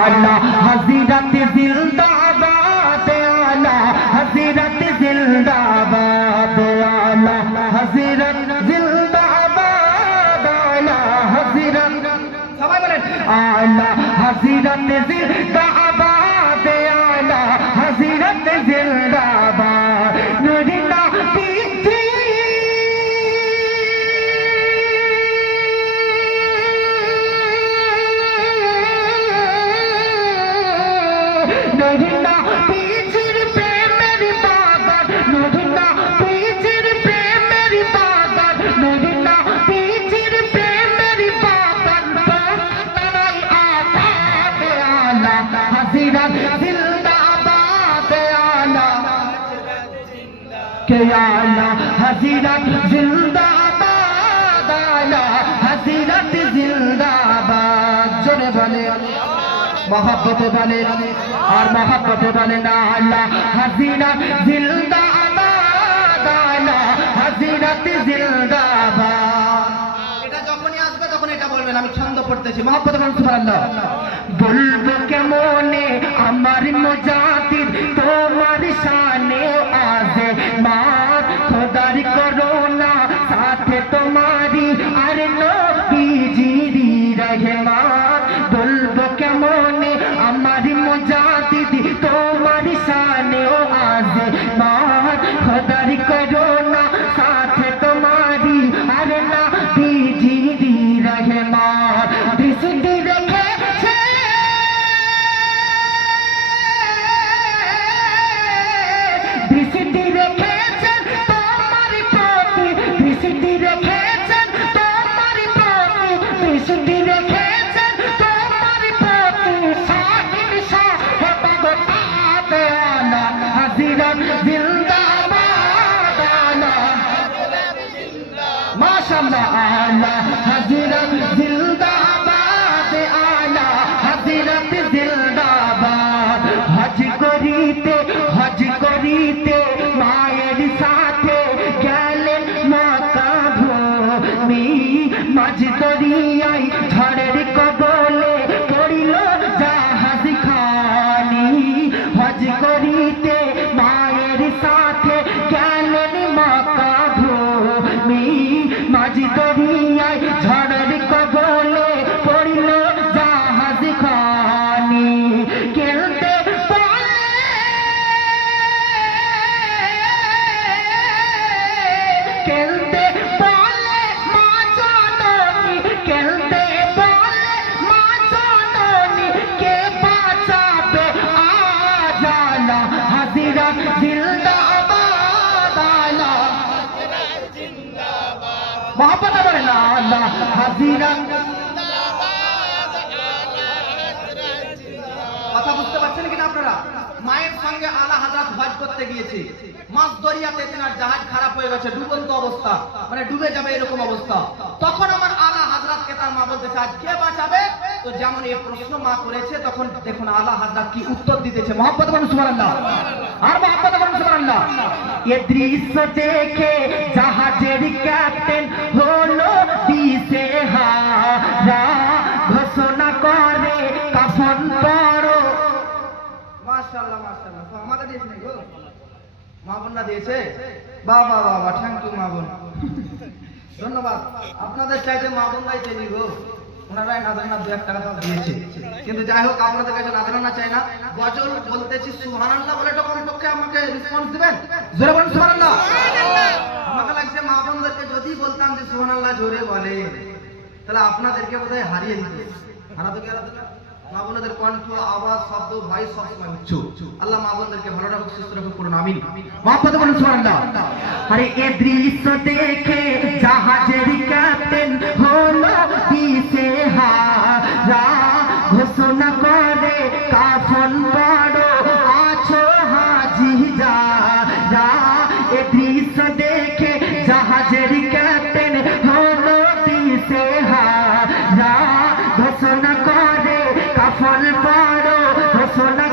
आला हज़रत जिंदाबाद आला हज़रत जिंदाबाद आला हज़रत जिंदाबाद आला हज़रत सबाई बोलें आला हज़रत जिंदाबाद आला हज़रत जिंदाबाद नूरिना पीछे नूरिना पीछे पे मेरी बात नूरिना पीछे पे मेरी बात नूरिना पीछे पे मेरी बात तनाई आला हज़रत जिंदाबाद आला के आला हज़रत जिंदाबाद आला हज़रत जिंदाबाद जोड़े बोले मोहब्बत बोले और मोहब्बत बोले ना आला हज़रत जिंदाबाद आला हज़रत जिंदाबाद এটা যখনই আসবে তখন এটা বলবেন আমি ছন্দ পড়তেছি মোহব্বত বলুন সুবহানাল্লাহ বলবো কেমনে আমার মুজাহিদ তোমার শানে আজে মা খোদার করোনা সাথে তোমারি আর নবীজিরি রহমান বলবো কেমনে আমার মুজাহিদ তোমার শানে আজে মা খোদার করোনা সাথে তোমারি আর নবীজিরি রহমান দৃষ্টি রেখেছে দৃষ্টি রেখেছেন তোমার প্রতি দৃষ্টি রেখেছেন তোমার প্রতি দৃষ্টি রেখেছেন তোমার প্রতি সাহির সাহেব গোটাতে আলা হযরত জিন্দাবাদ আলা মাশাআল্লাহ আলা হযরত জিন্দাবাদ আলা হযরত জিন্দাবাদ হজ করিতে মায়ের সাথে গেলেন মাকা ভূমি মাঝ দরিয়ায় ঝড়ের কবলে পড়িল জাহাজ খানি হজ করিতে মায়ের সাথে গেলেন মাকা ভূমি মাঝ দরিয়ায় ঝড়ের কবলে পড়িল জাহাজ খানি কেলতে কেলতে বলে মা জননী কেলতে বলে মা জননী কে বাঁচাবে আজ আলা হযরত জিন্দাবাদ আলা মোহব্বত বলেন আলা হযরত কথা বুঝতে পারছেন কিনা আপনারা মায়ের সঙ্গে আলা হযরত হজ করতে গিয়েছে মাছ দরিয়াতে তেনার জাহাজ খারাপ হয়ে গেছে ডুবন্ত অবস্থা মানে ডুবে যাবে এরকম অবস্থা তখন আমার আলা হযরতকে তার মা বলতেছে আজ কে বাঁচাবে তো যেমন এই প্রশ্ন মা করেছে তখন দেখুন আলা হযরত কি উত্তর দিতেছে মোহব্বত বলুন সুবহানাল্লাহ আর মোহব্বত বলুন সুবহানাল্লাহ এই দৃশ্য দেখে জাহাজের ক্যাপ্টেন হলো দিশেহারা ঘোষণা করে কাফন পরো মাশাআল্লাহ মাশাআল্লাহ তো আমাকে দিয়েছে না গো মা বোনরা দিয়েছে বাবা বাবা থ্যাংক ইউ মা বোন ধন্যবাদ আপনাদের চাইতে মা বোনরাই চেনি গো ওনারাই নাদানা 2 টাকা দাও দিয়েছে কিন্তু যাই হোক আপনাদের কাছে নাদানা চাই না গজল বলতেছি সুবহানাল্লাহ বলে তো কমপক্ষে আমাকে রেসপন্স দিবেন জোরে বলুন সুবহানাল্লাহ আমাকে লাগছে মা বোনদেরকে যদি বলতাম যে সুবহানাল্লাহ জোরে বলে তাহলে আপনাদেরকে বোধহয় হারিয়ে দিত হারাতো কি হারাতো না মা বোনদের কণ্ঠ আওয়াজ শব্দ ভাই সব সময় উচ্চ আল্লাহ মা বোনদেরকে ভালো রাখুক সুস্থ রাখুক করুন আমিন মোহব্বত বলুন সুবহানাল্লাহ আরে এই দৃশ্য দেখে জাহাজের ক্যাপ্টেন হলো দিশেহারা ঘোষণা করে কাফন পরো আছো হাজি যারা এই দৃশ্য দেখে জাহাজের ক্যাপ্টেন হলো দিশেহারা ঘোষণা করে কাফন পরো ঘোষণা